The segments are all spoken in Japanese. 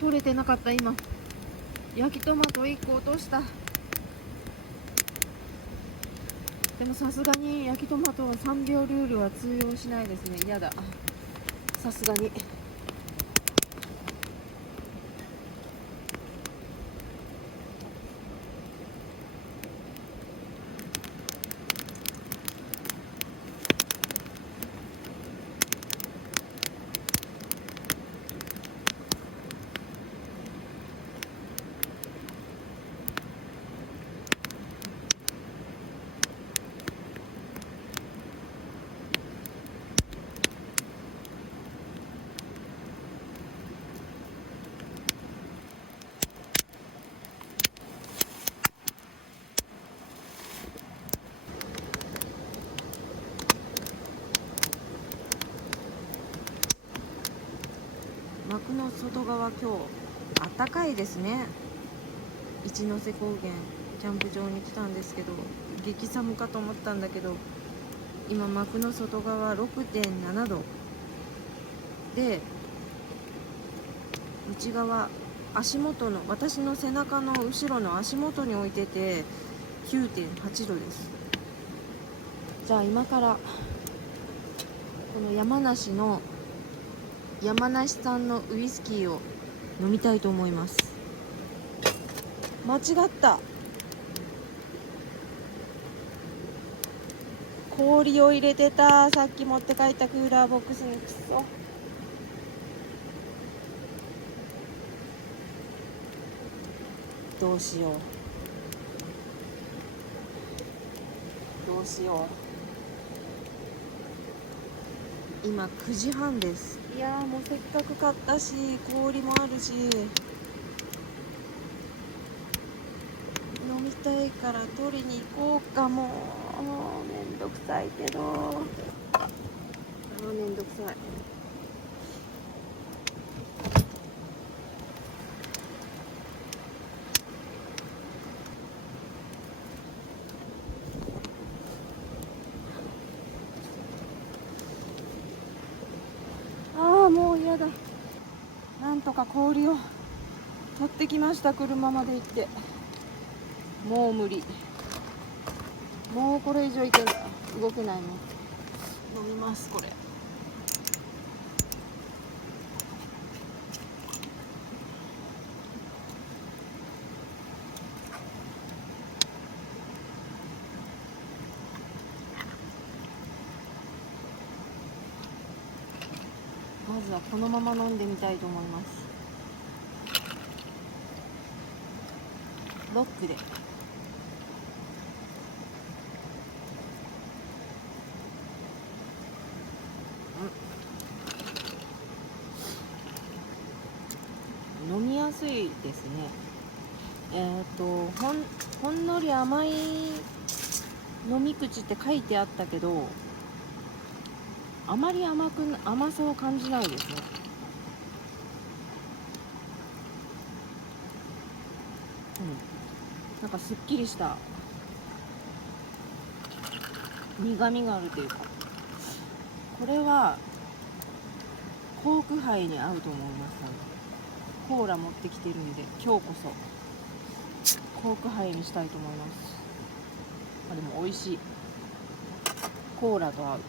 取れてなかった。今焼きトマト1個落とした。でもさすがに焼きトマトは3秒ルールは通用しないですね。嫌だ、さすがに。幕の外側、今日暖かいですね。一ノ瀬高原キャンプ場に来たんですけど、激寒かと思ったんだけど、今幕の外側 6.7 度で、内側足元の、私の背中の後ろの足元に置いてて 9.8 度です。じゃあ今からこの山梨産のウイスキーを飲みたいと思います。間違った、氷を入れてた。さっき持って帰ったクーラーボックスに。くそ、どうしよう。今9時半です。いやー、もうせっかく買ったし氷もあるし、飲みたいから取りに行こうか。もうめんどくさいけど、めんどくさい。もう嫌だ。なんとか氷を取ってきました。車まで行って。もう無理、もうこれ以上いけない、動けないもん。飲みます、これ。まずはこのまま飲んでみたいと思います。ロックで。飲みやすいですね。ほんのり甘い飲み口って書いてあったけど、あまり甘さを感じないですね。なんかすっきりした苦みがあるというか、これはコークハイに合うと思います。コーラ持ってきてるんで、今日こそコークハイにしたいと思います。でも美味しい。コーラと合う。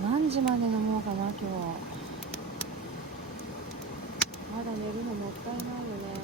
何時まで飲もうかな、今日は。まだ寝るのもったいないよね。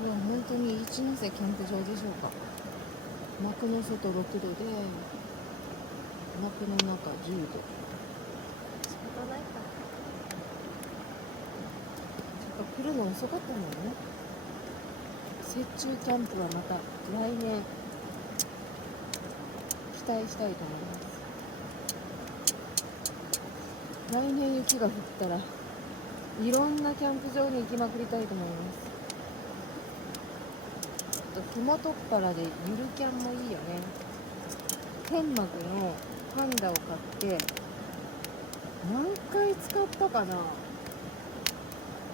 これは本当に一ノ瀬キャンプ場でしょうか。幕の外6度で幕の中10度。仕方ないか。ちょっと来るの遅かったのね。雪中キャンプはまた来年期待したいと思います。来年雪が降ったらいろんなキャンプ場に行きまくりたいと思います。ふもとっぱらでゆるキャンもいいよね。天幕のパンダを買って何回使ったかな。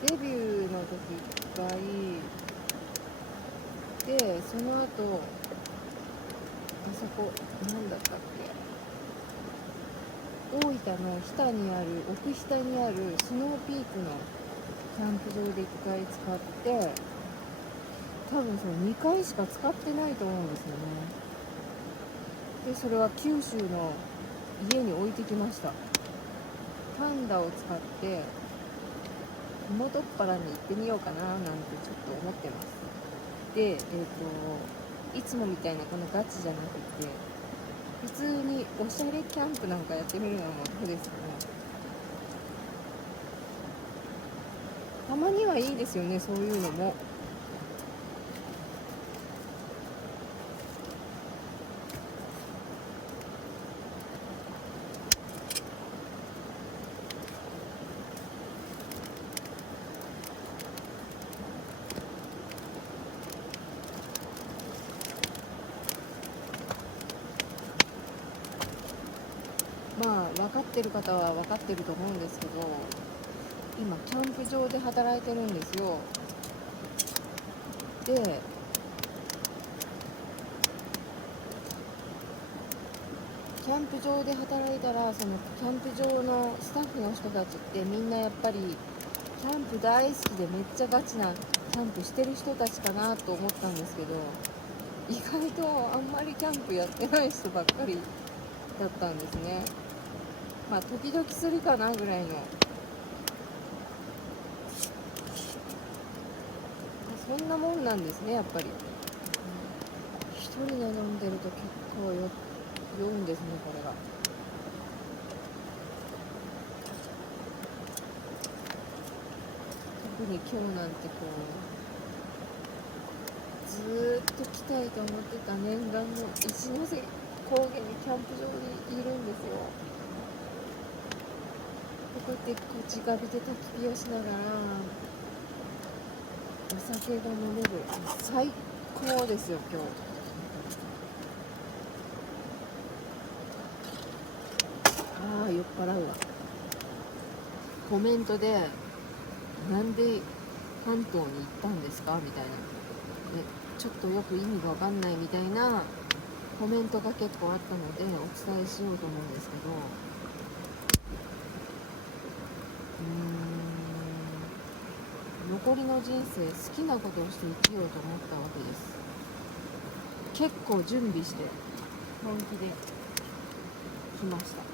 デビューの時1回で、その後あそこ何だったっけ、大分の日田にある奥日田にあるスノーピークのキャンプ場で1回使って、多分その2回しか使ってないと思うんですよね。でそれは九州の家に置いてきました。パンダを使ってふもとっぱらに行ってみようかななんてちょっと思ってます。でいつもみたいなこのガチじゃなくて、普通におしゃれキャンプなんかやってみるのもどうですかね。たまにはいいですよね、そういうのも。まあ分かってる方は分かってると思うんですけど、今キャンプ場で働いてるんですよ。でキャンプ場で働いたら、そのキャンプ場のスタッフの人たちってみんなやっぱりキャンプ大好きでめっちゃガチなキャンプしてる人たちかなと思ったんですけど、意外とあんまりキャンプやってない人ばっかりだったんですね。まあ時々するかなぐらいの、そんなもんなんですねやっぱり。一人で飲んでると結構酔うんですねこれが。特に今日なんてこうずーっと来たいと思ってた念願の一ノ瀬高原にキャンプ場にいるんですよ。こうやってこう直火で焚き火をしながらお酒が飲める、最高ですよ今日。ああ酔っ払うわ。コメントでなんで関東に行ったんですかみたいな、ちょっとよく意味が分かんないみたいなコメントが結構あったのでお伝えしようと思うんですけど、残りの人生好きなことをして生きようと思ったわけです。結構準備して本気で来ました。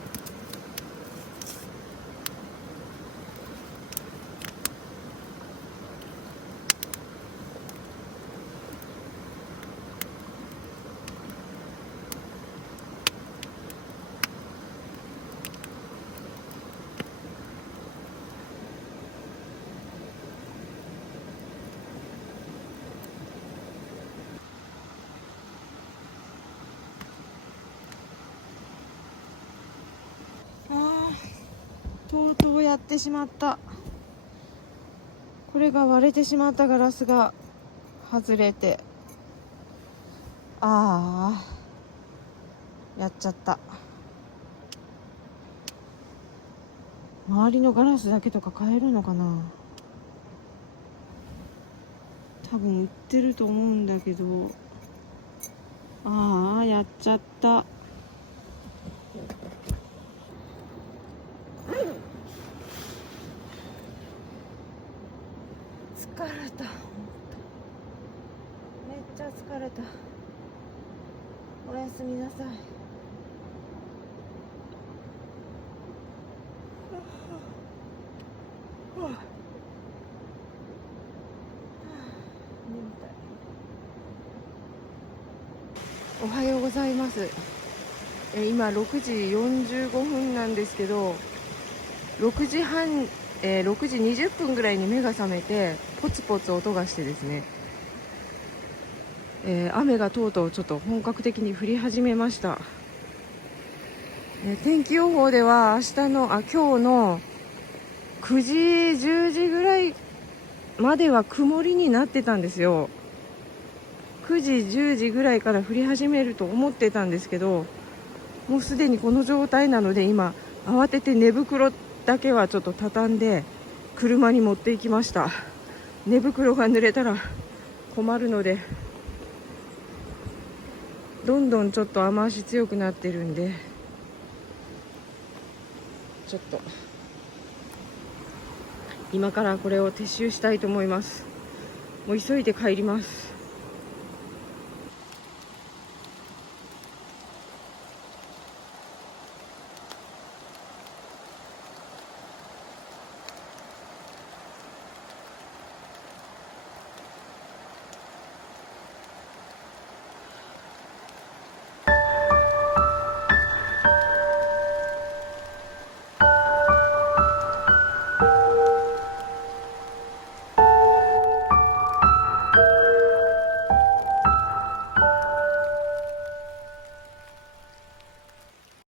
とうとうやってしまった。これが割れてしまったガラスが外れて、やっちゃった。周りのガラスだけとか買えるのかな。多分売ってると思うんだけど、やっちゃった。疲れた。めっちゃ疲れた。おやすみなさい。眠たい。おはようございます。今6時45分なんですけど、6時半、6時20分ぐらいに目が覚めてポツポツ音がしてですね、雨がとうとうちょっと本格的に降り始めました。天気予報では今日の9時10時ぐらいまでは曇りになってたんですよ。9時10時ぐらいから降り始めると思ってたんですけど、もうすでにこの状態なので、今慌てて寝袋だけはちょっと畳んで車に持っていきました。寝袋が濡れたら困るので、どんどんちょっと雨足強くなってるんで、ちょっと今からこれを撤収したいと思います。もう急いで帰ります。